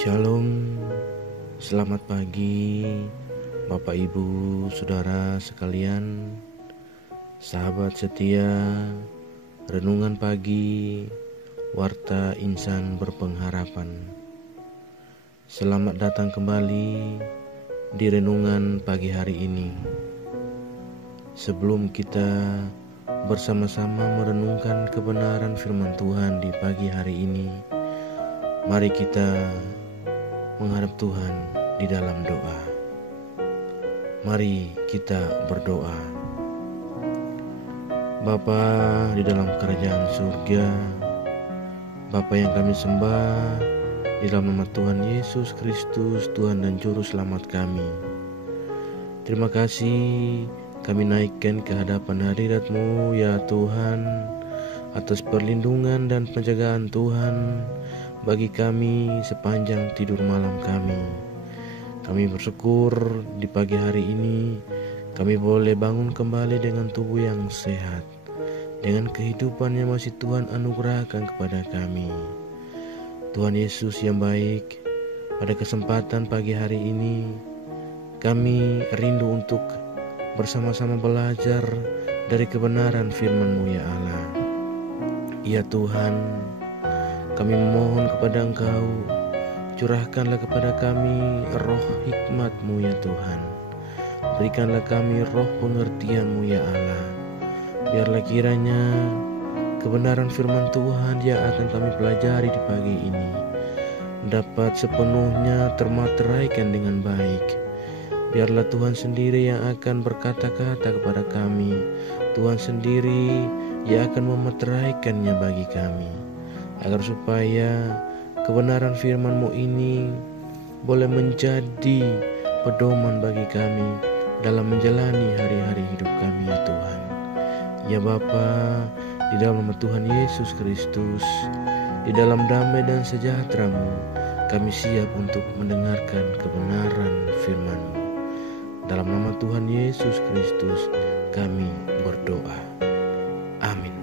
Shalom, selamat pagi Bapak Ibu, Saudara sekalian, sahabat setia, renungan pagi, warta insan berpengharapan. Selamat datang kembali di renungan pagi hari ini. Sebelum kita bersama-sama merenungkan kebenaran firman Tuhan di pagi hari ini, mari kita menghadap Tuhan di dalam doa. Mari kita berdoa. Bapa di dalam kerajaan surga, Bapa yang kami sembah, di dalam nama Tuhan Yesus Kristus, Tuhan dan Juru Selamat kami. Terima kasih kami naikkan ke hadapan hadirat-Mu ya Tuhan, atas perlindungan dan penjagaan Tuhan bagi kami sepanjang tidur malam kami. Kami bersyukur di pagi hari ini kami boleh bangun kembali dengan tubuh yang sehat, dengan kehidupan yang masih Tuhan anugerahkan kepada kami. Tuhan Yesus yang baik, pada kesempatan pagi hari ini kami rindu untuk bersama-sama belajar dari kebenaran firman-Mu ya Allah. Ya Tuhan, kami memohon kepada Engkau, curahkanlah kepada kami roh hikmat-Mu ya Tuhan. Berikanlah kami roh pengertian-Mu ya Allah. Biarlah kiranya kebenaran firman Tuhan yang akan kami pelajari di pagi ini dapat sepenuhnya termateraikan dengan baik. Biarlah Tuhan sendiri yang akan berkata-kata kepada kami. Tuhan sendiri yang akan memeteraikannya bagi kami, agar supaya kebenaran firman-Mu ini boleh menjadi pedoman bagi kami dalam menjalani hari-hari hidup kami ya Tuhan. Ya Bapa, di dalam nama Tuhan Yesus Kristus, di dalam damai dan sejahtera-Mu, kami siap untuk mendengarkan kebenaran firman-Mu. Dalam nama Tuhan Yesus Kristus kami berdoa. Amin.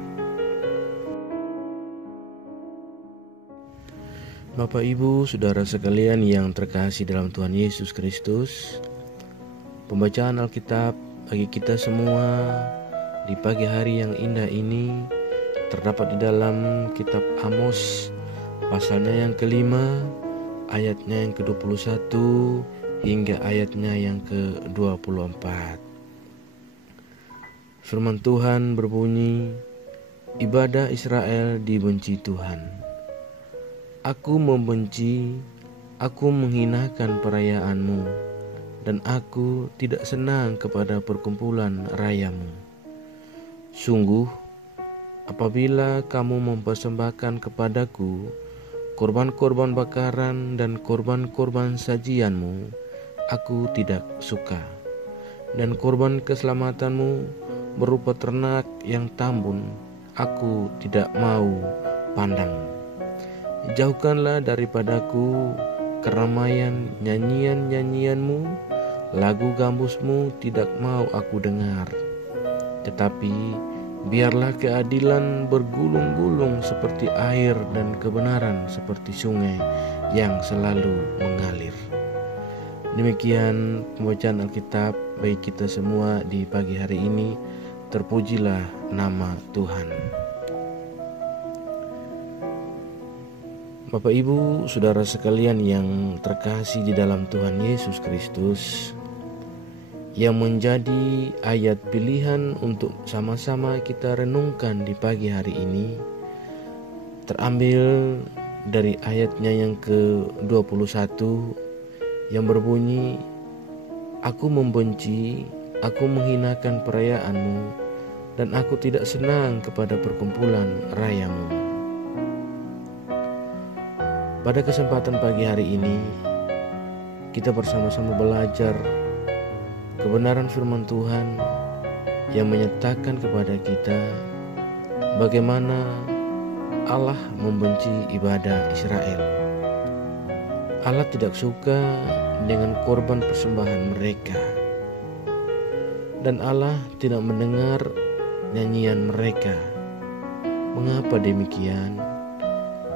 Bapak Ibu Saudara sekalian yang terkasih dalam Tuhan Yesus Kristus, pembacaan Alkitab bagi kita semua di pagi hari yang indah ini terdapat di dalam kitab Amos, pasalnya yang kelima, ayatnya yang ke-21 hingga ayatnya yang ke-24. Firman Tuhan berbunyi, ibadah Israel dibenci Tuhan. Aku membenci, aku menghinakan perayaan-Mu, dan aku tidak senang kepada perkumpulan rayamu. Sungguh, apabila kamu mempersembahkan kepadaku korban-korban bakaran dan korban-korban sajian-Mu, aku tidak suka. Dan korban keselamatan-Mu berupa ternak yang tambun, aku tidak mau pandang. Jauhkanlah daripadaku keramaian nyanyian-nyanyian-Mu, lagu gambus-Mu tidak mau aku dengar. Tetapi biarlah keadilan bergulung-gulung seperti air dan kebenaran seperti sungai yang selalu mengalir. Demikian pembacaan Alkitab bagi kita semua di pagi hari ini. Terpujilah nama Tuhan. Bapak Ibu Saudara sekalian yang terkasih di dalam Tuhan Yesus Kristus, yang menjadi ayat pilihan untuk sama-sama kita renungkan di pagi hari ini terambil dari ayatnya yang ke-21 yang berbunyi, aku membenci, aku menghinakan perayaan-Mu, dan aku tidak senang kepada perkumpulan rayamu. Pada kesempatan pagi hari ini, kita bersama-sama belajar kebenaran firman Tuhan yang menyatakan kepada kita bagaimana Allah membenci ibadah Israel. Allah tidak suka dengan korban persembahan mereka, dan Allah tidak mendengar nyanyian mereka. Mengapa demikian?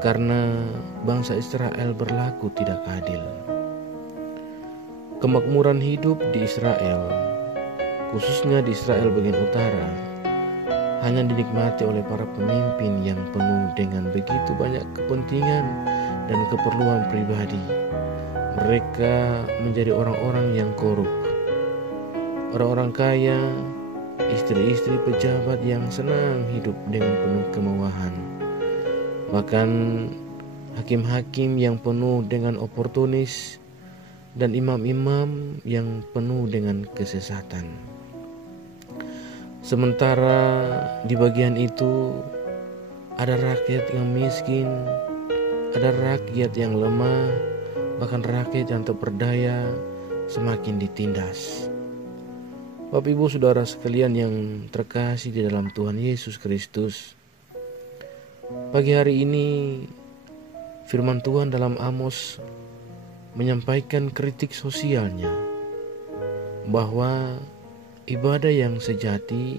karena bangsa Israel berlaku tidak adil. Kemakmuran hidup di Israel, khususnya di Israel bagian utara, hanya dinikmati oleh para pemimpin yang penuh dengan begitu banyak kepentingan dan keperluan pribadi. Mereka menjadi orang-orang yang korup, orang-orang kaya, istri-istri pejabat yang senang hidup dengan penuh kemewahan. Bahkan hakim-hakim yang penuh dengan oportunis dan imam-imam yang penuh dengan kesesatan. Sementara di bagian itu ada rakyat yang miskin, ada rakyat yang lemah, bahkan rakyat yang tak berdaya semakin ditindas. Bapak Ibu Saudara sekalian yang terkasih di dalam Tuhan Yesus Kristus, pagi hari ini firman Tuhan dalam Amos menyampaikan kritik sosialnya bahwa ibadah yang sejati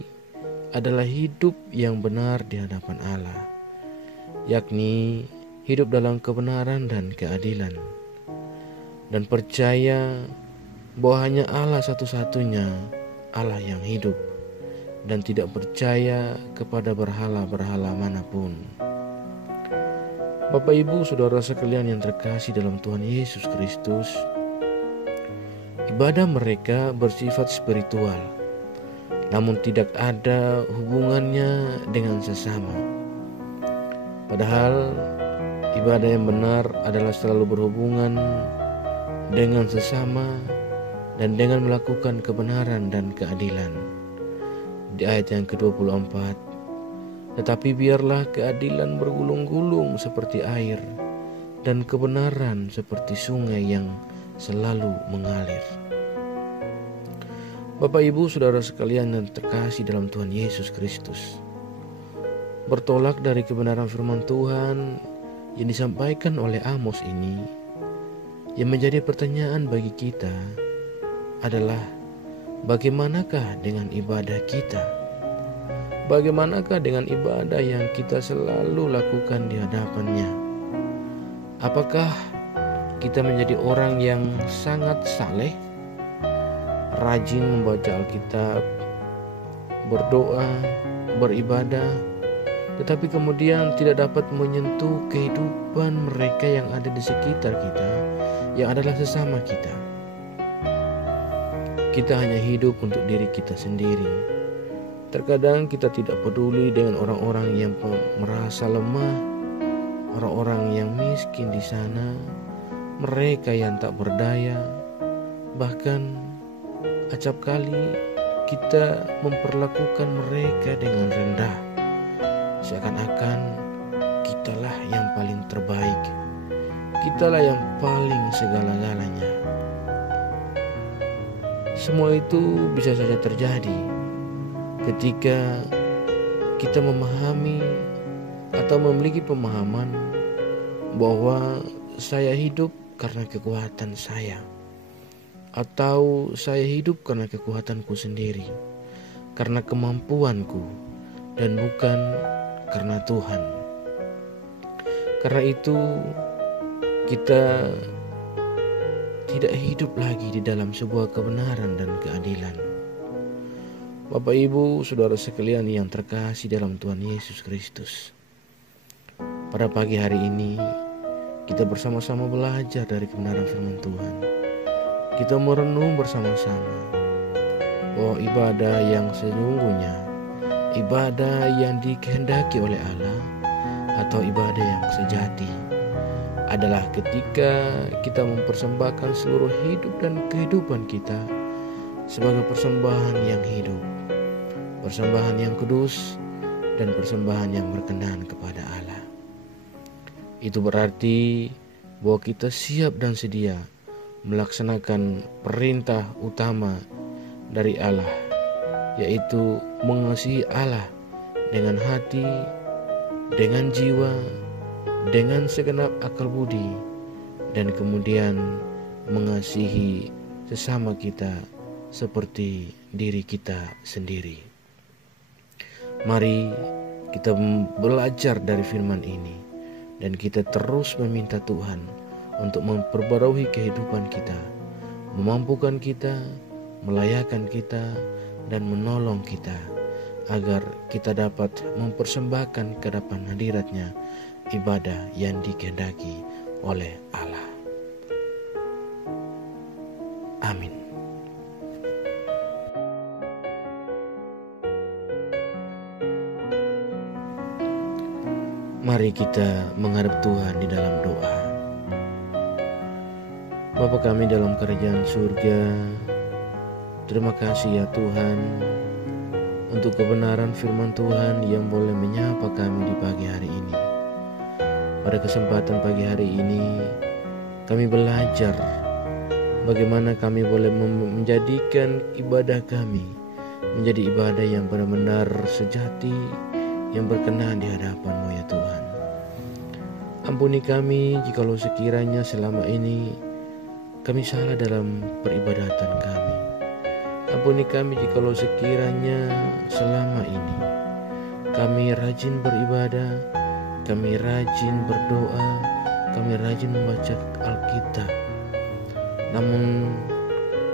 adalah hidup yang benar di hadapan Allah, yakni hidup dalam kebenaran dan keadilan, dan percaya bahwa hanya Allah satu-satunya Allah yang hidup, dan tidak percaya kepada berhala-berhala manapun. Bapak Ibu Saudara sekalian yang terkasih dalam Tuhan Yesus Kristus, ibadah mereka bersifat spiritual, namun tidak ada hubungannya dengan sesama. Padahal ibadah yang benar adalah selalu berhubungan dengan sesama dan dengan melakukan kebenaran dan keadilan. Di ayat yang ke-24, tetapi biarlah keadilan bergulung-gulung seperti air dan kebenaran seperti sungai yang selalu mengalir. Bapak Ibu Saudara sekalian yang terkasih dalam Tuhan Yesus Kristus, bertolak dari kebenaran firman Tuhan yang disampaikan oleh Amos ini, yang menjadi pertanyaan bagi kita adalah bagaimanakah dengan ibadah kita? Bagaimanakah dengan ibadah yang kita selalu lakukan di hadapannya? Apakah kita menjadi orang yang sangat saleh, rajin membaca Alkitab, berdoa, beribadah, tetapi kemudian tidak dapat menyentuh kehidupan mereka yang ada di sekitar kita, yang adalah sesama kita? Kita hanya hidup untuk diri kita sendiri. Terkadang kita tidak peduli dengan orang-orang yang merasa lemah, orang-orang yang miskin di sana, mereka yang tak berdaya. Bahkan acap kali kita memperlakukan mereka dengan rendah, seakan-akan kitalah yang paling terbaik, kitalah yang paling segala-galanya. Semua itu bisa saja terjadi ketika kita memahami atau memiliki pemahaman bahwa saya hidup karena kekuatan saya, atau saya hidup karena kekuatanku sendiri, karena kemampuanku, dan bukan karena Tuhan. Karena itu kita tidak hidup lagi di dalam sebuah kebenaran dan keadilan. Bapak Ibu Saudara sekalian yang terkasih dalam Tuhan Yesus Kristus, pada pagi hari ini kita bersama-sama belajar dari kebenaran firman Tuhan. Kita merenung bersama-sama bahwa ibadah yang sesungguhnya, ibadah yang dikehendaki oleh Allah, atau ibadah yang sejati adalah ketika kita mempersembahkan seluruh hidup dan kehidupan kita sebagai persembahan yang hidup, persembahan yang kudus, dan persembahan yang berkenan kepada Allah. Itu berarti bahwa kita siap dan sedia melaksanakan perintah utama dari Allah, yaitu mengasihi Allah dengan hati, dengan jiwa, dengan segenap akal budi, dan kemudian mengasihi sesama kita seperti diri kita sendiri. Mari kita belajar dari firman ini, Dan kita terus meminta Tuhan untuk memperbarui kehidupan kita, memampukan kita, melayakkan kita, dan menolong kita, agar kita dapat mempersembahkan ke hadapan hadirat-Nya ibadah yang dikehendaki oleh Allah. Amin. Mari kita menghadap Tuhan di dalam doa. Bapa kami dalam kerajaan surga, terima kasih ya Tuhan untuk kebenaran firman Tuhan yang boleh menyapa kami di pagi hari ini. Pada kesempatan pagi hari ini, kami belajar bagaimana kami boleh menjadikan ibadah kami menjadi ibadah yang benar-benar sejati, yang berkenan di hadapan-Mu ya Tuhan. Ampuni kami jikalau sekiranya selama ini kami salah dalam peribadatan kami. Ampuni kami jikalau sekiranya selama ini kami rajin beribadah, kami rajin berdoa, kami rajin membaca Alkitab, namun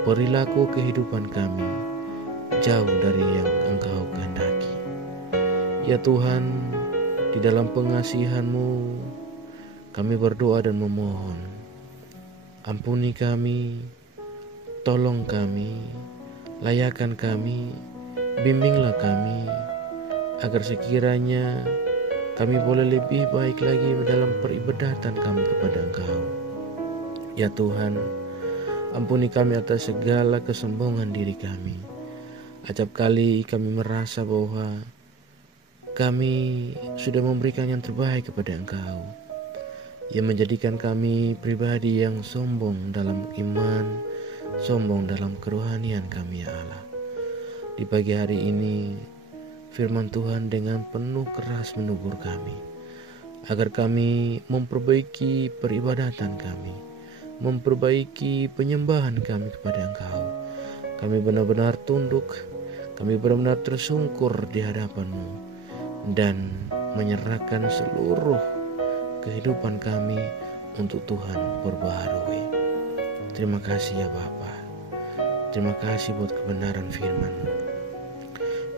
perilaku kehidupan kami jauh dari yang Engkau kehendaki. Ya Tuhan, di dalam pengasihan-Mu kami berdoa dan memohon, ampuni kami, tolong kami, layakkan kami, bimbinglah kami, agar sekiranya kami boleh lebih baik lagi dalam peribadatan kami kepada Engkau. Ya Tuhan, ampuni kami atas segala kesombongan diri kami. Acap kali kami merasa bahwa kami sudah memberikan yang terbaik kepada Engkau, yang menjadikan kami pribadi yang sombong dalam iman, sombong dalam kerohanian kami ya Allah. Di pagi hari ini firman Tuhan dengan penuh keras menegur kami, agar kami memperbaiki peribadatan kami, memperbaiki penyembahan kami kepada Engkau. Kami benar-benar tunduk, kami benar-benar tersungkur di hadapan-Mu, dan menyerahkan seluruh kehidupan kami untuk Tuhan perbaharui. Terima kasih ya Bapa. Terima kasih buat kebenaran firman-Mu.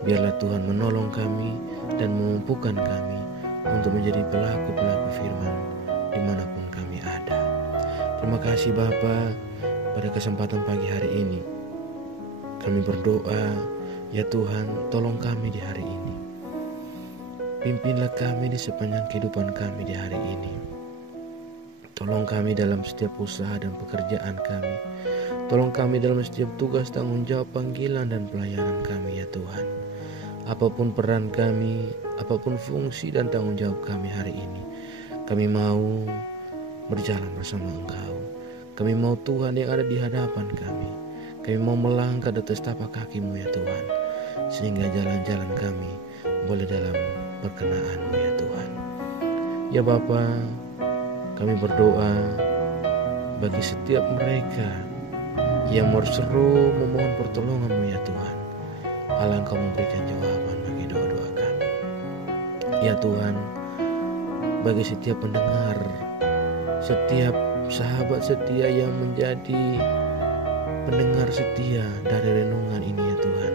Biarlah Tuhan menolong kami dan memampukan kami untuk menjadi pelaku-pelaku firman dimanapun kami ada. Terima kasih Bapa. Pada kesempatan pagi hari ini kami berdoa, ya Tuhan, tolong kami di hari ini. Pimpinlah kami di sepanjang kehidupan kami di hari ini. Tolong kami dalam setiap usaha dan pekerjaan kami. Tolong kami dalam setiap tugas, tanggung jawab, panggilan dan pelayanan kami ya Tuhan. Apapun peran kami, apapun fungsi dan tanggung jawab kami hari ini, kami mau berjalan bersama Engkau. Kami mau Tuhan yang ada di hadapan kami. Kami mau melangkah di atas tapak kaki-Mu ya Tuhan, sehingga jalan-jalan kami boleh dalam perkenan-Mu ya Tuhan. Ya Bapa, kami berdoa bagi setiap mereka yang berseru memohon pertolongan-Mu ya Tuhan. Allah, Engkau memberikan jawaban bagi doa-doa kami. Ya Tuhan, bagi setiap pendengar, setiap sahabat setia yang menjadi pendengar setia dari renungan ini ya Tuhan,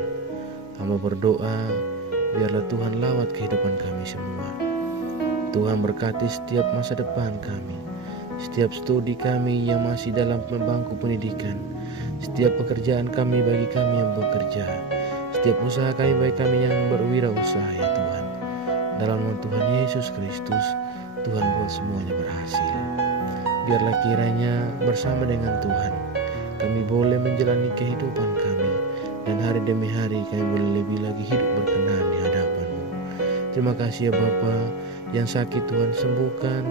hamba berdoa, biarlah Tuhan lawat kehidupan kami semua. Tuhan berkati setiap masa depan kami, setiap studi kami yang masih dalam bangku pendidikan, setiap pekerjaan kami bagi kami yang bekerja, setiap usaha kami bagi kami yang berwirausaha ya Tuhan. Dalam nama Tuhan Yesus Kristus, Tuhan buat semuanya berhasil. Biarlah kiranya bersama dengan Tuhan kami boleh menjalani kehidupan kami, dan hari demi hari kami boleh lebih lagi hidup berkenan di hadapan-Mu. Terima kasih ya Bapa, yang sakit Tuhan sembuhkan,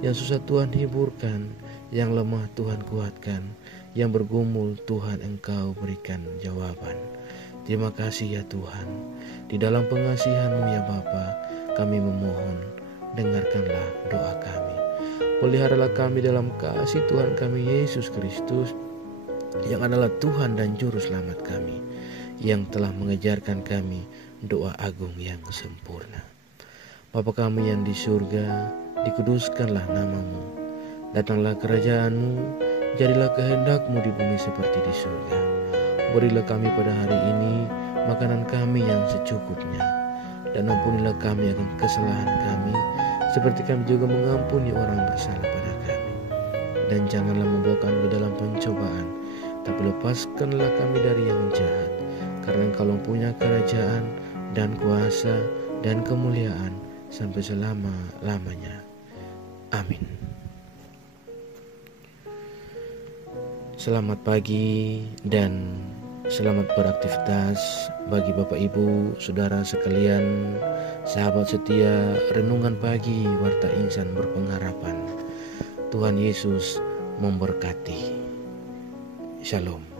yang susah Tuhan hiburkan, yang lemah Tuhan kuatkan, yang bergumul Tuhan Engkau berikan jawaban. Terima kasih ya Tuhan. Di dalam pengasihan-Mu ya Bapa, kami memohon, dengarkanlah doa kami. Peliharalah kami dalam kasih Tuhan kami Yesus Kristus, yang adalah Tuhan dan Juru Selamat kami, yang telah mengajarkan kami doa agung yang sempurna. Bapa kami yang di surga, dikuduskanlah namamu. Datanglah kerajaan-Mu, jadilah kehendak-Mu di bumi seperti di surga. Berilah kami pada hari ini makanan kami yang secukupnya, dan ampunilah kami akan kesalahan kami, seperti kami juga mengampuni orang bersalah pada kami. Dan janganlah membawa kami ke dalam pencobaan, tapi lepaskanlah kami dari yang jahat. Karena Engkau punya kerajaan dan kuasa dan kemuliaan sampai selama-lamanya. Amin. Selamat pagi dan selamat beraktivitas bagi Bapak Ibu, Saudara sekalian, sahabat setia Renungan Pagi Warta Insan Berpengharapan. Tuhan Yesus memberkati. Shalom.